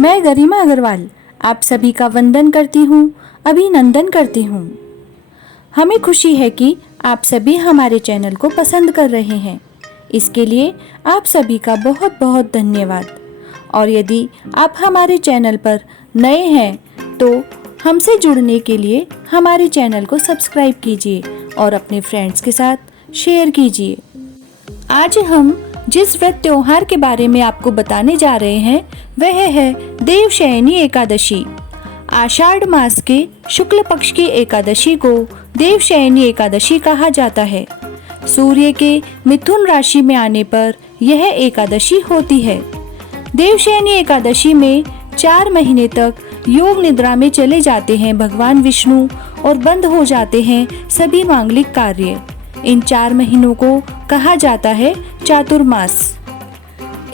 मैं गरिमा अग्रवाल आप सभी का वंदन करती हूँ, अभिनंदन करती हूँ। हमें खुशी है कि आप सभी हमारे चैनल को पसंद कर रहे हैं। इसके लिए आप सभी का बहुत बहुत धन्यवाद। और यदि आप हमारे चैनल पर नए हैं तो हमसे जुड़ने के लिए हमारे चैनल को सब्सक्राइब कीजिए और अपने फ्रेंड्स के साथ शेयर कीजिए। आज हम जिस व्रत त्योहार के बारे में आपको बताने जा रहे हैं वह है देवशयनी एकादशी। आषाढ़ मास के शुक्ल पक्ष की एकादशी को देवशयनी एकादशी कहा जाता है। सूर्य के मिथुन राशि में आने पर यह एकादशी होती है। देवशयनी एकादशी में 4 महीने तक योग निद्रा में चले जाते हैं भगवान विष्णु और बंद हो जाते हैं सभी मांगलिक कार्य। इन 4 महीनों को कहा जाता है चातुर्मास।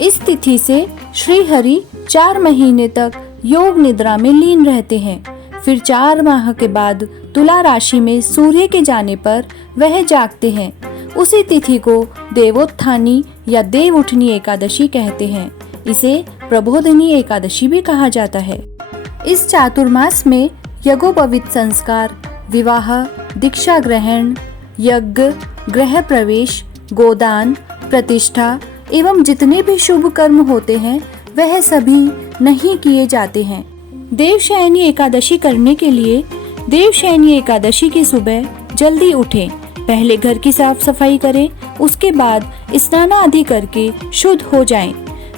इस तिथि से श्री हरि 4 महीने तक योग निद्रा में लीन रहते हैं। फिर 4 माह के बाद तुला राशि में सूर्य के जाने पर वह जागते हैं। उसी तिथि को देवोत्थानी या देव उठनी एकादशी कहते हैं। इसे प्रबोधिनी एकादशी भी कहा जाता है। इस चातुर्मास में यज्ञोपवीत संस्कार, विवाह, दीक्षा ग्रहण, यज्ञ, गृह प्रवेश, गोदान, प्रतिष्ठा एवं जितने भी शुभ कर्म होते हैं वह सभी नहीं किए जाते हैं। देवशयनी एकादशी करने के लिए देवशयनी एकादशी की सुबह जल्दी उठें। पहले घर की साफ सफाई करें, उसके बाद स्नान आदि करके शुद्ध हो जाएं।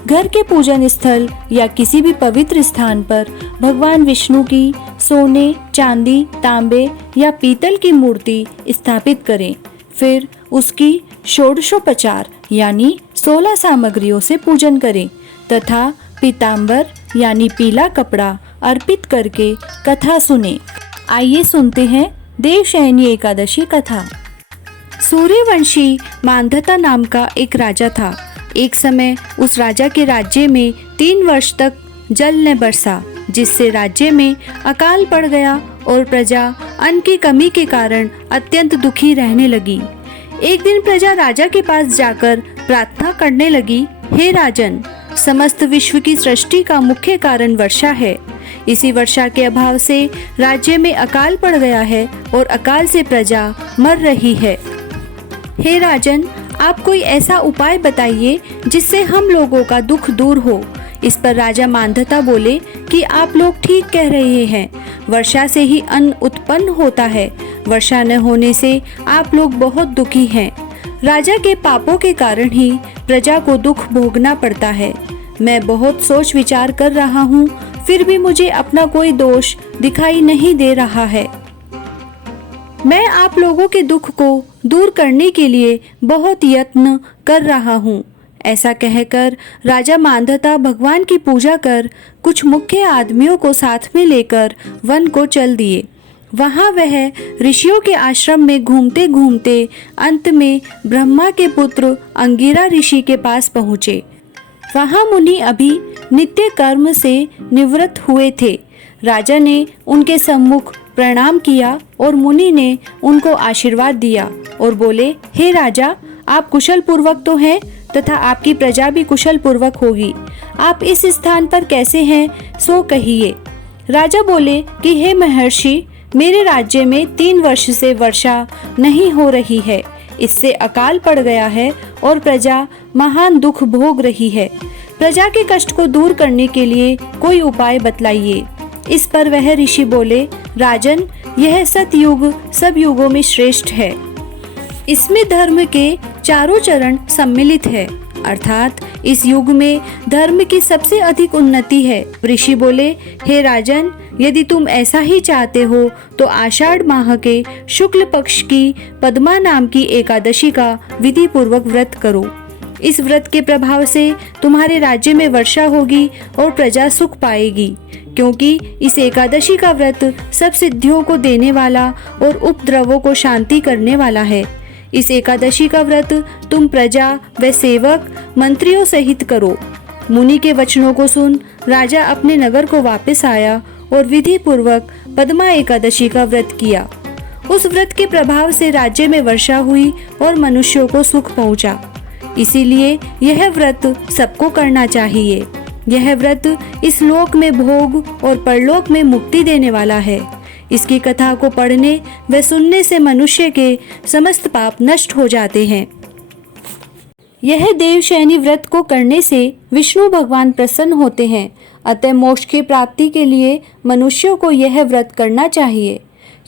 घर के पूजन स्थल या किसी भी पवित्र स्थान पर भगवान विष्णु की सोने, चांदी, तांबे या पीतल की मूर्ति स्थापित करें। फिर उसकी षोडशोपचार यानी 16 सामग्रियों से पूजन करें तथा पीतांबर यानी पीला कपड़ा अर्पित करके कथा सुने। आइए सुनते हैं देवशयनी एकादशी कथा। सूर्यवंशी मांधाता नाम का एक राजा था। एक समय उस राजा के राज्य में 3 वर्ष तक जल न बरसा, जिससे राज्य में अकाल पड़ गया और प्रजा अन्न की कमी के कारण अत्यंत दुखी रहने लगी। एक दिन प्रजा राजा के पास जाकर प्रार्थना करने लगी, हे राजन, समस्त विश्व की सृष्टि का मुख्य कारण वर्षा है। इसी वर्षा के अभाव से राज्य में अकाल पड़ गया है और अकाल से प्रजा मर रही है। हे राजन, आप कोई ऐसा उपाय बताइए जिससे हम लोगों का दुख दूर हो। इस पर राजा मांधाता बोले कि आप लोग ठीक कह रहे हैं, वर्षा से ही अन्न उत्पन्न होता है। वर्षा न होने से आप लोग बहुत दुखी हैं। राजा के पापों के कारण ही प्रजा को दुख भोगना पड़ता है। मैं बहुत सोच विचार कर रहा हूँ, फिर भी मुझे अपना कोई दोष दिखाई नहीं दे रहा है। मैं आप लोगों के दुख को दूर करने के लिए बहुत यत्न कर रहा हूँ। ऐसा कहकर राजा मांधाता भगवान की पूजा कर कुछ मुख्य आदमियों को साथ में लेकर वन को चल दिए। वहाँ वह ऋषियों के आश्रम में घूमते घूमते अंत में ब्रह्मा के पुत्र अंगिरा ऋषि के पास पहुँचे। वहाँ मुनि अभी नित्य कर्म से निवृत्त हुए थे। राजा ने उनके सम्मुख प्रणाम किया और मुनि ने उनको आशीर्वाद दिया और बोले, हे राजा, आप कुशल पूर्वक तो हैं तथा आपकी प्रजा भी कुशल पूर्वक होगी। आप इस स्थान पर कैसे हैं सो कहिए। राजा बोले कि हे महर्षि, मेरे राज्य में 3 वर्ष से वर्षा नहीं हो रही है। इससे अकाल पड़ गया है और प्रजा महान दुख भोग रही है। प्रजा के कष्ट को दूर करने के लिए कोई उपाय बतलाइए। इस पर वह ऋषि बोले, राजन, यह सतयुग सब युगों में श्रेष्ठ है। इसमें धर्म के चारों चरण सम्मिलित है, अर्थात इस युग में धर्म की सबसे अधिक उन्नति है। ऋषि बोले, हे राजन, यदि तुम ऐसा ही चाहते हो तो आषाढ़ माह के शुक्ल पक्ष की पद्मा नाम की एकादशी का विधि पूर्वक व्रत करो। इस व्रत के प्रभाव से तुम्हारे राज्य में वर्षा होगी और प्रजा सुख पाएगी, क्योंकि इस एकादशी का व्रत सब सिद्धियों को देने वाला और उपद्रवों को शांति करने वाला है। इस एकादशी का व्रत तुम प्रजा व सेवक मंत्रियों सहित करो। मुनि के वचनों को सुन राजा अपने नगर को वापस आया और विधि पूर्वक पद्मा एकादशी का व्रत किया। उस व्रत के प्रभाव से राज्य में वर्षा हुई और मनुष्यों को सुख पहुंचा। इसीलिए यह व्रत सबको करना चाहिए। यह व्रत इस लोक में भोग और परलोक में मुक्ति देने वाला है। इसकी कथा को पढ़ने व सुनने से मनुष्य के समस्त पाप नष्ट हो जाते हैं। यह देवशयनी व्रत को करने से विष्णु भगवान प्रसन्न होते हैं। अतः मोक्ष की प्राप्ति के लिए मनुष्यों को यह व्रत करना चाहिए।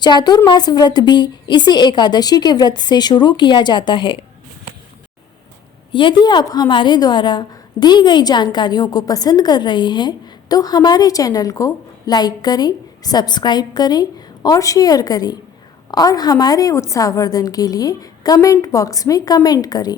चातुर्मास व्रत भी इसी एकादशी के व्रत से शुरू किया जाता है। यदि आप हमारे द्वारा दी गई जानकारियों को पसंद कर रहे हैं तो हमारे चैनल को लाइक करें, सब्सक्राइब करें और शेयर करें और हमारे उत्साहवर्धन के लिए कमेंट बॉक्स में कमेंट करें।